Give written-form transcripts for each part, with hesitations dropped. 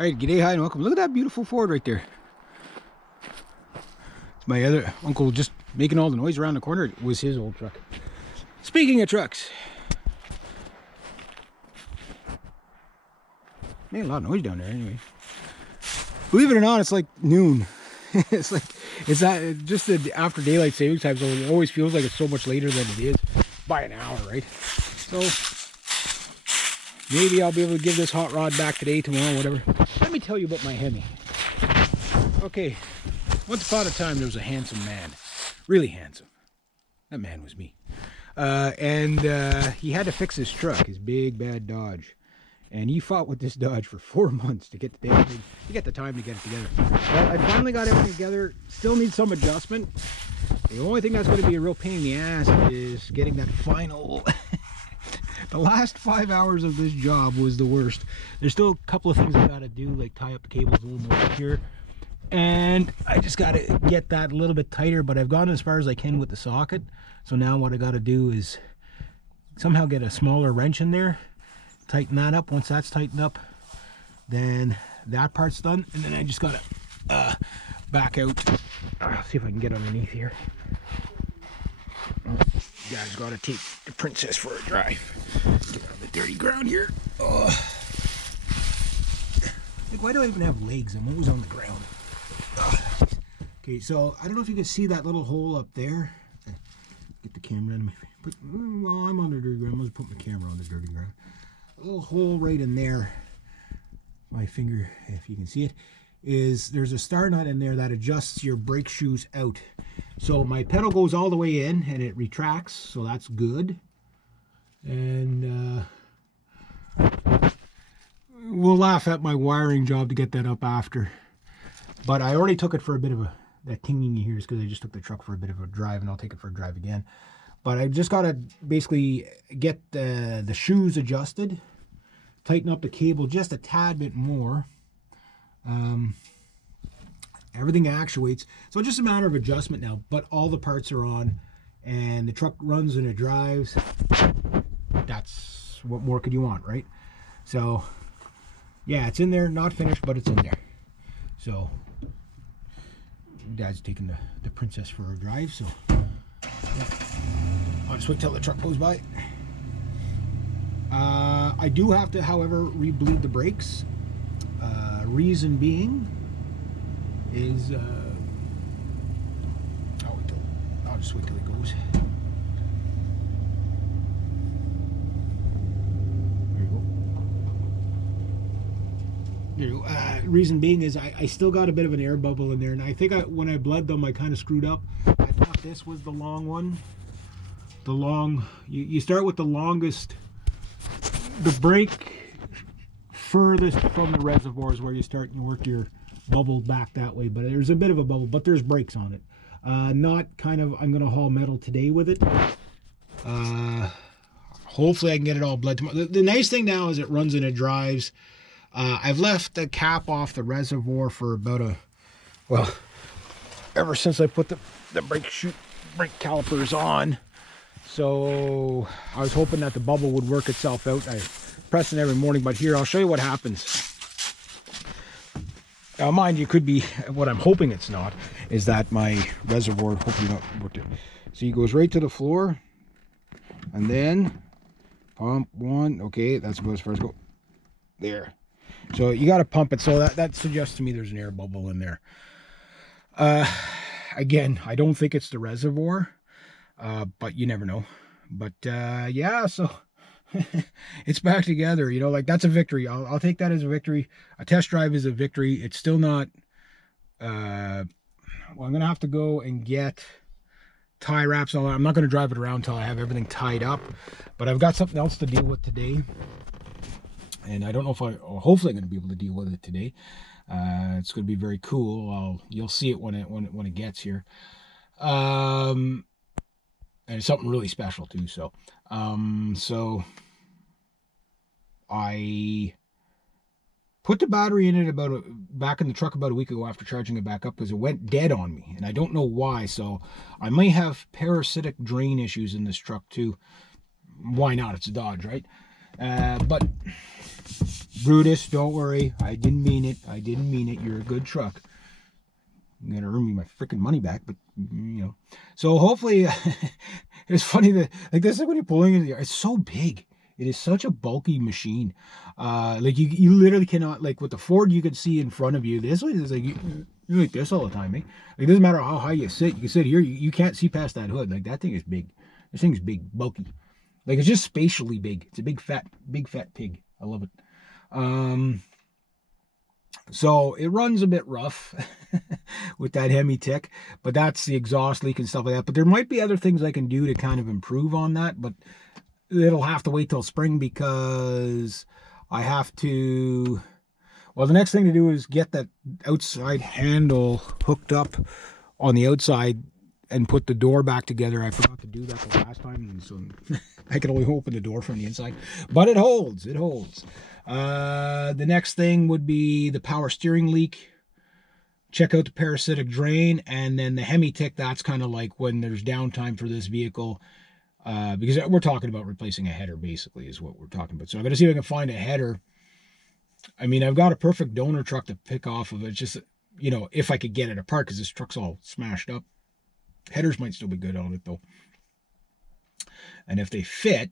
All right, g'day, hi, and welcome. Look at that beautiful Ford right there. It's my other uncle just making all the noise around the corner. It was his old truck. Speaking of trucks, made a lot of noise down there anyway. Believe it or not, it's like noon. It's that just the after daylight savings time, so it always feels like it's so much later than it is by an hour, right? So maybe I'll be able to give this hot rod back today, tomorrow, whatever. Let me tell you about my Hemi. Okay, once upon a time there was a handsome man, really handsome. That man was me. And he had to fix his truck, his big bad Dodge. And he fought with this Dodge for 4 months to get the damn thing, to get the time to get it together. Well, I finally got everything together. Still needs some adjustment. The only thing that's going to be a real pain in the ass is getting that final. The last 5 hours of this job was the worst. There's still a couple of things I got to do, like tie up the cables a little more here. And I just got to get that a little bit tighter, but I've gone as far as I can with the socket. So now what I got to do is somehow get a smaller wrench in there, tighten that up. Once that's tightened up, then that part's done, and then I just got to back out. See if I can get underneath here. You guys got to take the Princess for a drive. Get on the dirty ground here. Oh. Like, why do I even have legs? I'm always on the ground. Okay, so I don't know if you can see that little hole up there. Get the camera in my face. But well, I'm on the dirty ground. I'm gonna put my camera on the dirty ground. A little hole right in there. My finger, if you can see it, is there's a star nut in there that adjusts your brake shoes out. So my pedal goes all the way in and it retracts, so that's good. And we'll laugh at my wiring job to get that up after. But I already took it for a bit of that tinging you hear is because I just took the truck for a bit of a drive, and I'll take it for a drive again. But I just got to basically get the shoes adjusted, tighten up the cable just a tad bit more. Everything actuates, so it's just a matter of adjustment now, but all the parts are on and the truck runs and it drives. That's what more could you want, right? So yeah, it's in there, not finished, but it's in there. So Dad's taking the Princess for a drive, so yeah. I'll just wait till the truck goes by. I do have to, however, re-bleed the brakes. Reason being is I'll just wait till it goes. There you go. There you go. Reason being is I still got a bit of an air bubble in there, and I think when I bled them, I kind of screwed up. I thought this was the long one. You start with the longest, the brake furthest from the reservoir is where you start, and you work your bubble back that way. But there's a bit of a bubble, but there's brakes on it. Not kind of, I'm going to haul metal today with it. Hopefully I can get it all bled tomorrow. The nice thing now is it runs and it drives. I've left the cap off the reservoir for about ever since I put the brake calipers on. So I was hoping that the bubble would work itself out. I press it every morning, but here, I'll show you what happens. Now, mind you, could be, what I'm hoping it's not, is that my reservoir, hopefully not worked it. So he goes right to the floor, and then pump one. Okay, that's about as far as go. There. So you got to pump it. So that suggests to me there's an air bubble in there. Again, I don't think it's the reservoir. But you never know. But yeah, so it's back together, you know, like that's a victory. I'll take that as a victory. A test drive is a victory. It's still not well, I'm gonna have to go and get tie wraps. I'm not gonna drive it around until I have everything tied up, but I've got something else to deal with today, and I don't know if hopefully I'm gonna be able to deal with it today. It's gonna be very cool. You'll see it when it gets here. And it's something really special too. So, so I put the battery in it back in the truck about a week ago after charging it back up because it went dead on me, and I don't know why. So I may have parasitic drain issues in this truck too. Why not? It's a Dodge, right? But Brutus, don't worry. I didn't mean it. I didn't mean it. You're a good truck. You're going to earn me my freaking money back, but, you know. So hopefully, it's funny that, like, this is when you're pulling it, it's so big. It is such a bulky machine. Like, you literally cannot, like, with the Ford, you could see in front of you. This one is like, you're like this all the time, eh? Like, it doesn't matter how high you sit. You can sit here. You can't see past that hood. Like, that thing is big. This thing is big, bulky. Like, it's just spatially big. It's a big fat pig. I love it. So it runs a bit rough with that Hemi tick, but that's the exhaust leak and stuff like that. But there might be other things I can do to kind of improve on that, but it'll have to wait till spring because I have to, well, the next thing to do is get that outside handle hooked up on the outside and put the door back together. I forgot to do that the last time, and so I could only open the door from the inside, but it holds. It holds. The next thing would be the power steering leak. Check out the parasitic drain, and then the Hemi tick. That's kind of like when there's downtime for this vehicle, because we're talking about replacing a header, basically, is what we're talking about. So I'm going to see if I can find a header. I mean, I've got a perfect donor truck to pick off of. It's just, you know, if I could get it apart, because this truck's all smashed up. Headers might still be good on it, though. And if they fit,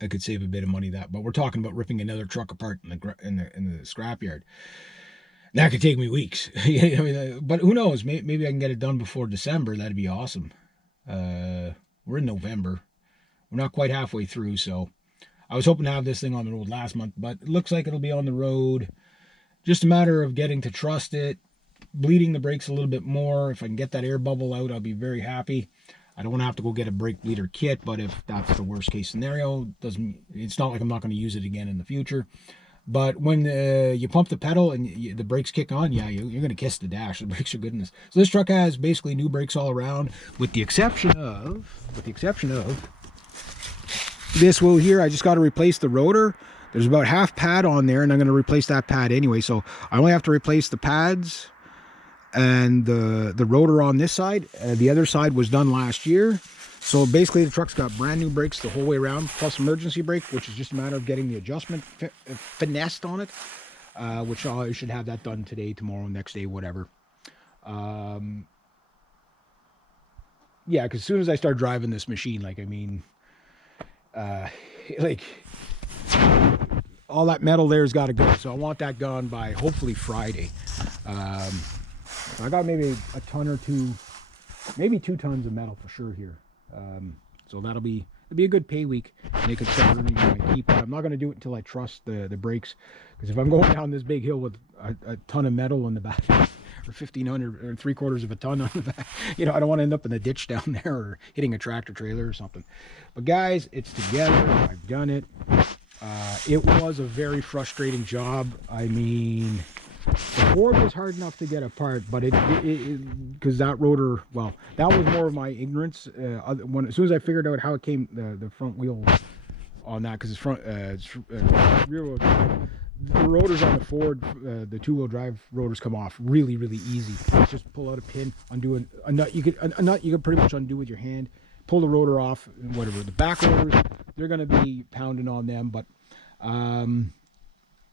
I could save a bit of money that. But we're talking about ripping another truck apart in the scrapyard. That could take me weeks. I mean, but who knows? Maybe I can get it done before December. That'd be awesome. We're in November. We're not quite halfway through, so I was hoping to have this thing on the road last month, but it looks like it'll be on the road. Just a matter of getting to trust it, bleeding the brakes a little bit more. If I can get that air bubble out, I'll be very happy. I don't want to have to go get a brake bleeder kit, but if that's the worst case scenario, it's not like I'm not going to use it again in the future. But when you pump the pedal and the brakes kick on, yeah, you're going to kiss the dash. The brakes are goodness. So this truck has basically new brakes all around, with the exception of this wheel here. I just got to replace the rotor. There's about half pad on there, and I'm going to replace that pad anyway. So I only have to replace the pads and the rotor on this side. The other side was done last year. So basically the truck's got brand new brakes the whole way around, plus emergency brake, which is just a matter of getting the adjustment finessed on it, which I should have that done today, tomorrow, next day, whatever. Yeah, because as soon as I start driving this machine, like, I mean, like, all that metal there's got to go. So I want that gone by hopefully Friday. I got maybe a ton or two, maybe 2 tons of metal for sure here. So it'll be a good pay week, and they could start earning my keep. But I'm not going to do it until I trust the brakes, because if I'm going down this big hill with a ton of metal in the back, or 1,500 or 3/4 of a ton on the back, you know, I don't want to end up in the ditch down there or hitting a tractor trailer or something. But guys, it's together. I've done it. It was a very frustrating job. I mean, the Ford was hard enough to get apart, but because that rotor, well, that was more of my ignorance. As soon as I figured out how it came, the front wheel on that, because it's rear wheel drive, the rotors on the Ford, the 2-wheel drive rotors come off really, really easy. Just pull out a pin, undo a nut. A nut you could pretty much undo with your hand. Pull the rotor off, whatever. The back rotors, they're going to be pounding on them, but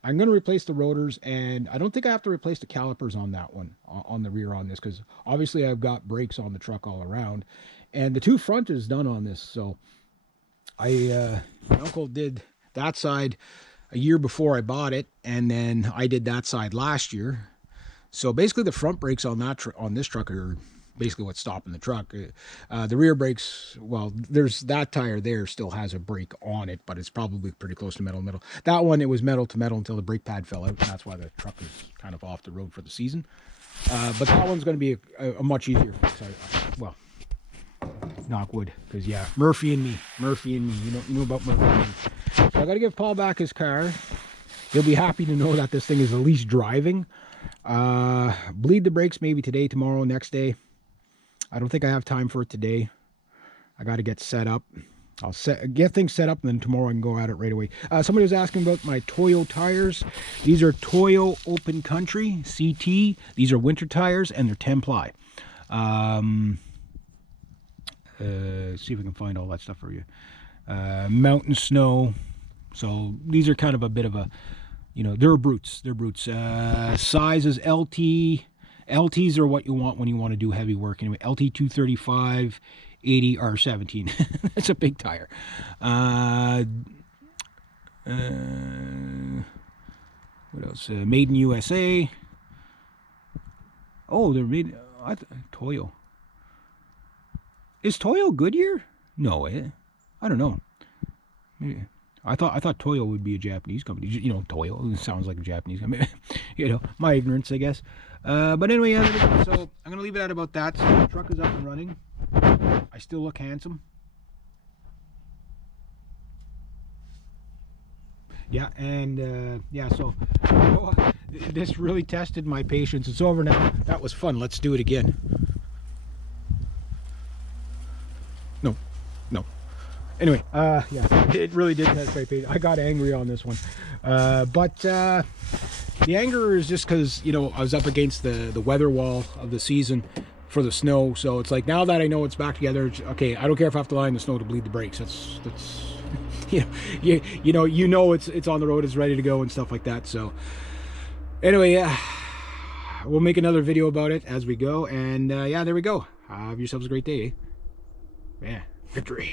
I'm going to replace the rotors, and I don't think I have to replace the calipers on that one, on the rear on this, because obviously I've got brakes on the truck all around, and the 2 front is done on this. So my uncle did that side a year before I bought it, and then I did that side last year. So basically the front brakes on this truck are basically what's stopping the truck. The rear brakes, well, there's that tire there still has a brake on it, but it's probably pretty close to metal. That one, it was metal to metal until the brake pad fell out, and that's why the truck is kind of off the road for the season. But that one's going to be a much easier fix. Well, knock wood, because yeah, Murphy and me, you know about Murphy and me. So I got to give Paul back his car. He'll be happy to know that this thing is at least driving. Bleed the brakes maybe today, tomorrow, next day. I don't think I have time for it today. I got to get set up. I'll get things set up, and then tomorrow I can go at it right away. Somebody was asking about my Toyo tires. These are Toyo Open Country CT. These are winter tires, and they're 10 ply. See if we can find all that stuff for you. Mountain snow, So these are kind of a bit of a, you know, they're brutes. They're brutes. Size is LT. LTs are what you want when you want to do heavy work. Anyway, LT 235, 80 R17. That's a big tire. What else? Made in USA. Oh, they're made. Toyo. Is Toyo Goodyear? No, I don't know. Maybe. I thought Toyo would be a Japanese company. You know, Toyo sounds like a Japanese company. You know, my ignorance, I guess. But anyway, yeah, so I'm gonna leave it at about that. So the truck is up and running. I still look handsome. Yeah, and yeah, so this really tested my patience. It's over now. That was fun. Let's do it again. No. Anyway, yeah, it really did test my patience. I got angry on this one, but the anger is just because, you know, I was up against the weather wall of the season for the snow. So it's like, now that I know it's back together, okay, I don't care if I have to lie in the snow to bleed the brakes. That's you know it's on the road, it's ready to go and stuff like that. So anyway, yeah, we'll make another video about it as we go. And yeah, there we go. Have yourselves a great day. Yeah, victory.